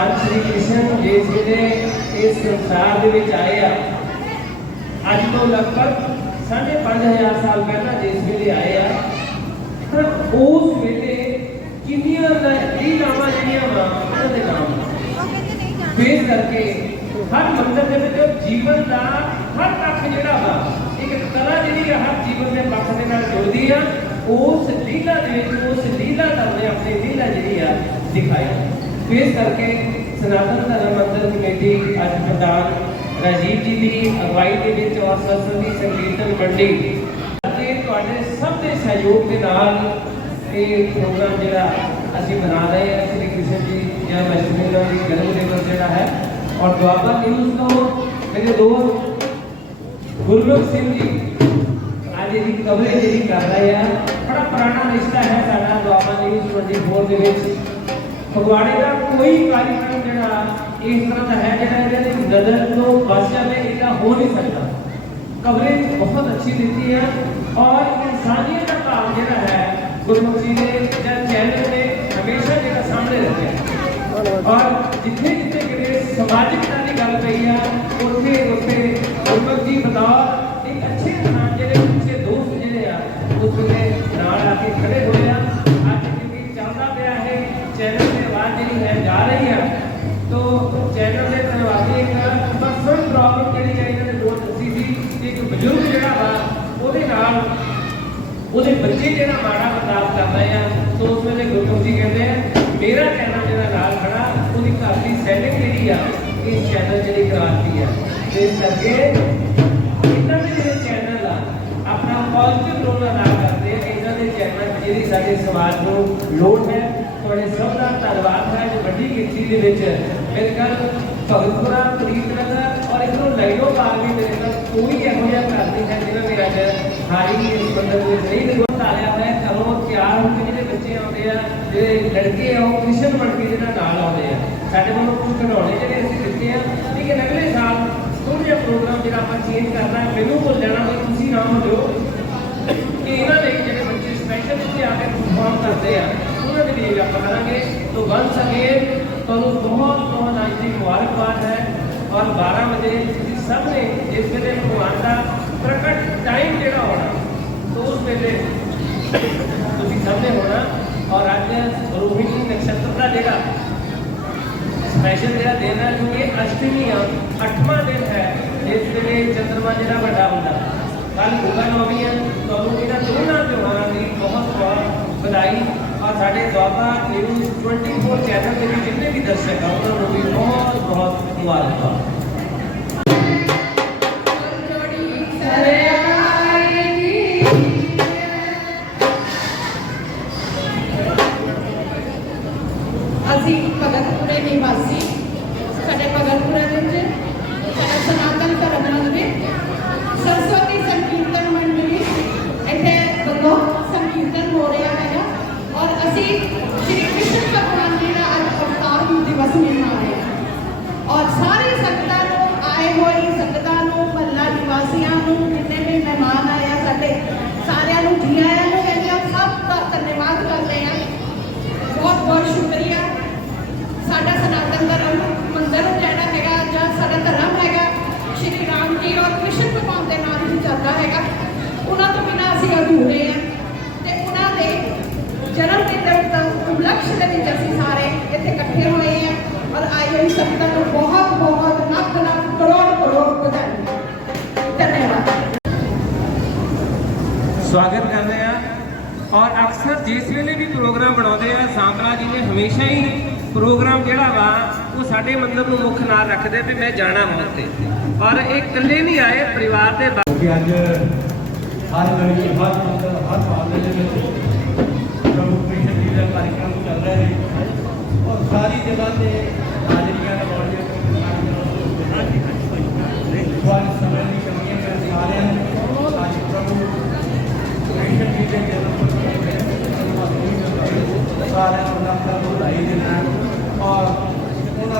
ਭਗਵਾਨ ਸ੍ਰੀ ਕ੍ਰਿਸ਼ਨ ਜਿਸ ਵੇਲੇ ਇਸ ਸੰਸਾਰ ਦੇ ਵਿੱਚ ਆਏ ਆ ਅੱਜ ਤੋਂ ਲਗਭਗ 5500 ਸਾਲ ਪਹਿਲਾਂ ਜਿਸ ਵੇਲੇ ਆਏ ਆ ਤਾਂ ਉਸ ਵੇਲੇ ਕਿੰਨੀਆਂ ਇਹ ਨਾਮਾਂ ਜਿਹੜੀਆਂ ਵਾ ਉਹਨਾਂ ਦੇ ਨਾਮ ਬੇਸ ਕਰਕੇ ਹਰ ਮੰਦਰ ਦੇ ਵਿੱਚ ਜੀਵਨ ਦਾ ਹਰ ਪੱਖ ਜਿਹੜਾ ਵਾ ਇੱਕ ਕਲਾ ਜਿਹੜੀ ਹਰ ਜੀਵਨ ਦੇ ਪੱਖ ਦੇ ਨਾਲ ਜੁੜਦੀ ਆ ਉਸ ਲੀਲਾ ਦੇ ਵਿੱਚ ਉਸ ਲੀਲਾ ਦਾ ਆਪਣੇ ਲੀਲਾ ਜਿਹੜੀ ਆ ਦਿਖਾਇਆ ਫੇਸ ਕਰਕੇ ਸਨਾਤਨ ਧਰਮ ਮੰਦਰ ਕਮੇਟੀ ਅੱਜ ਪ੍ਰਧਾਨ ਰਾਜੀਵ ਜੀ ਦੀ ਅਗਵਾਈ ਦੇ ਵਿੱਚ ਔਰ ਸਰਸਵਤੀ ਸੰਕੀਰਤਨ ਮੰਡੀ ਅਤੇ ਤੁਹਾਡੇ ਸਭ ਦੇ ਸਹਿਯੋਗ ਦੇ ਨਾਲ ਇਹ ਪ੍ਰੋਗਰਾਮ ਜਿਹੜਾ ਅਸੀਂ ਬਣਾ ਰਹੇ ਹਾਂ ਸ੍ਰੀ ਕ੍ਰਿਸ਼ਨ ਜੀ ਜਾਂ ਅਸ਼ਟਮੀ ਦਾ ਵੀ ਜਨਮ ਦਿਵਸ ਜਿਹੜਾ ਹੈ ਔਰ ਦੁਆਬਾ ਨਿਊਜ਼ ਤੋਂ ਮੇਰੇ ਦੋਸਤ ਗੁਰਮੁਖ ਸਿੰਘ ਜੀ ਅੱਜ ਦੀ ਕਵਰੇਜ ਜਿਹੜੀ ਕਰ ਰਹੇ ਆ ਬੜਾ ਪੁਰਾਣਾ ਰਿਸ਼ਤਾ ਹੈ ਸਾਡਾ ਦੁਆਬਾ ਨਿਊਜ਼ 24 ਦੇ ਵਿੱਚ ਫਗਵਾੜੇ ਦਾ ਕੋਈ ਕਾਰਜਕ੍ਰਮ ਜਿਹੜਾ ਇਸ ਤਰ੍ਹਾਂ ਦਾ ਹੈ ਜਿਹੜਾ ਇਹਦੇ ਦੀ ਨਜ਼ਰ ਤੋਂ ਬਚ ਜਾਵੇ ਇਹਦਾ ਹੋ ਨਹੀਂ ਸਕਦਾ। ਕਵਰੇਜ ਬਹੁਤ ਅੱਛੀ ਦਿੱਤੀ ਹੈ ਔਰ ਇਨਸਾਨੀਅਤ ਦਾ ਭਾਵ ਜਿਹੜਾ ਹੈ, ਗੁਰਮੁਖ ਜੀ ਨੇ ਜਾਂ ਚੈਨਲ ਨੇ ਹਮੇਸ਼ਾ ਜਿਹੜਾ ਸਾਹਮਣੇ ਰੱਖਿਆ ਔਰ ਜਿੱਥੇ ਜਿੱਥੇ ਕਿਤੇ ਸਮਾਜਿਕਤਾ ਦੀ ਗੱਲ ਪਈ ਆ ਉੱਥੇ ਉੱਥੇ ਗੁਰਮੁਖ ਜੀ ਬਤੌਰ ਇੱਕ ਅੱਛੇ ਇਨਸਾਨ ਜਿਹੜੇ ਅੱਛੇ ਦੋਸਤ ਜਿਹੜੇ ਆ, ਉਸ ਵੇਲੇ ਨਾਲ ਆ ਕੇ ਖੜੇ ਹੋਏ ਆ। ਉਹਦੇ ਬੱਚੇ ਜਿਹੜਾ ਮਾੜਾ ਵਰਤਾਵ ਕਰ ਰਹੇ ਆ ਤੋ ਉਸ ਵੇਲੇ ਗੁਰੂ ਜੀ ਕਹਿੰਦੇ ਆ ਮੇਰਾ ਚੈਨਲ ਜਿਹੜਾ ਨਾਲ ਖੜਾ ਉਹਦੀ ਘਰ ਦੀ ਸੈਟਿੰਗ ਜਿਹੜੀ ਆ ਇਸ ਚੈਨਲ ਜਿਹੜੀ ਕਰਾਤੀ ਆ ਤੇ ਇਸ ਕਰਕੇ ਇਹਨਾਂ ਦੇ ਜਿਹੜੇ ਚੈਨਲ ਆ ਆਪਣਾ ਪੋਜ਼ਿਟਿਵ ਰੋਲ ਅਦਾ ਕਰਦੇ ਆ ਇਹਨਾਂ ਦੇ ਚੈਨਲ ਜਿਹੜੀ ਸਾਡੇ ਸਮਾਜ ਨੂੰ ਲੋੜ ਹੈ ਤੁਹਾਡੇ ਸਭ ਦਾ ਧੰਨਵਾਦ ਹੈ ਜੋ ਵੱਡੀ ਗਿਣਤੀ ਦੇ ਵਿੱਚ ਮੇਰੇ ਘਰ ਭਗਤਪੁਰਾ ਪ੍ਰੀਤ ਅੱਜ ਹਾਰੀ ਇਸ ਬੰਦਰ ਦੇ ਨਹੀਂ ਨਿਗਮ ਆਇਆ ਹੈ ਘਰੋਂ ਤਿਆਰ ਹੋ ਕੇ ਜਿਹੜੇ ਬੱਚੇ ਆਉਂਦੇ ਆ ਜਿਹੜੇ ਲੜਕੇ ਆ ਉਹ ਕ੍ਰਿਸ਼ਨ ਬਣ ਕੇ ਜਿਹੜਾ ਨਾਲ ਆਉਂਦੇ ਆ ਸਾਡੇ ਕੋਲ ਕੁਝ ਖਿਡੌਣੇ ਜਿਹੜੇ ਅਸੀਂ ਦਿੱਤੇ ਆ ਲੇਕਿਨ ਅਗਲੇ ਸਾਲ ਥੋੜਾ ਜਿਹਾ ਪ੍ਰੋਗਰਾਮ ਜਿਹੜਾ ਆਪਾਂ ਚੇਂਜ ਕਰਨਾ ਹੈ ਮੈਨੂੰ ਭੁੱਲ ਜਾਣਾ ਵੀ ਤੁਸੀਂ ਨਾ ਹੋ ਜਾਓ ਕਿ ਇਹਨਾਂ ਲਈ ਜਿਹੜੇ ਬੱਚੇ ਸਪੈਸ਼ਲ ਇੱਥੇ ਆ ਕੇ ਪਰਫਾਰਮ ਕਰਦੇ ਆ ਉਹਨਾਂ ਦੇ ਲਈ ਆਪਾਂ ਕਰਾਂਗੇ ਤੋਂ ਵੰਸ ਅਗੇਨ ਤੁਹਾਨੂੰ ਬਹੁਤ ਬਹੁਤ ਅੱਜ ਦੀ ਮੁਬਾਰਕਬਾਦ ਹੈ ਔਰ 12 ਵਜੇ ਤੁਸੀਂ ਸਭ ਨੇ ਜਿਸ ਵੇਲੇ ਭਗਵਾਨ ਦਾ ਪ੍ਰਗਟ ਟਾਈਮ ਜਿਹੜਾ ਹੋਣਾ ਤੋਂ ਉਸ ਵੇਲੇ ਤੁਸੀਂ ਸਭ ਨੇ ਹੋਣਾ ਔਰ ਅੱਜ ਰੋਹਿਣੀ ਨਕਸ਼ਤਰ ਦਾ ਜਿਹੜਾ ਸਪੈਸ਼ਲ ਜਿਹੜਾ ਦਿਨ ਹੈ ਕਿਉਂਕਿ ਅਸ਼ਟਮੀ ਆ ਅੱਠਵਾਂ ਦਿਨ ਹੈ ਜਿਸ ਵੇਲੇ ਚੰਦਰਮਾ ਜਿਹੜਾ ਵੱਡਾ ਹੁੰਦਾ ਕੱਲ ਹੋਗਾ ਨੌਵੀਂ ਹੈ ਤੁਹਾਨੂੰ ਇਹਨਾਂ ਦੋਨਾਂ ਤਿਉਹਾਰਾਂ ਦੀ ਬਹੁਤ ਬਹੁਤ ਵਧਾਈ ਔਰ ਸਾਡੇ ਦੁਆਬਾ ਨਿਊਜ਼ 24 ਚੈਨਲ ਦੇ ਵੀ ਜਿੰਨੇ ਵੀ ਦਰਸ਼ਕ ਆ ਉਹਨਾਂ ਨੂੰ ਵੀ ਬਹੁਤ ਬਹੁਤ ਮੁਬਾਰਕਬਾਦ ਸਵਾਗਤ ਕਰਦੇ ਆ ਔਰ ਅਕਸਰ ਜਿਸ ਵੇਲੇ ਵੀ ਪ੍ਰੋਗਰਾਮ ਬਣਾਉਂਦੇ ਆ ਸਾਂਪਲਾ ਜੀ ਨੇ ਹਮੇਸ਼ਾ ਹੀ ਪ੍ਰੋਗਰਾਮ ਜਿਹੜਾ ਵਾ, ਉਹ ਸਾਡੇ ਮੰਦਰ ਨੂੰ ਮੁੱਖ ਨਾਲ ਰੱਖਦੇ ਵੀ ਮੈਂ ਜਾਣਾ ਵਾ ਉੱਤੇ ਔਰ ਇਹ ਇਕੱਲੇ ਨਹੀਂ ਆਏ, ਪਰਿਵਾਰ ਦੇ ਬਾ- ਅੱਜ ਹਰ ਗਲੀ ਹਰ ਮੰਦਰ, ਹਰ ਮਹੱਲੇ ਦੇ ਵਿੱਚ ਪ੍ਰਭੂ ਕ੍ਰਿਸ਼ਨ ਜੀ ਦਾ ਕਾਰਜਕ੍ਰਮ ਚੱਲ ਰਿਹਾ ਹੈ। ਔਰ ਸਾਰੀ ਜਗ੍ਹਾ ਤੇ ਹਾਜ਼ਰੀਆਂ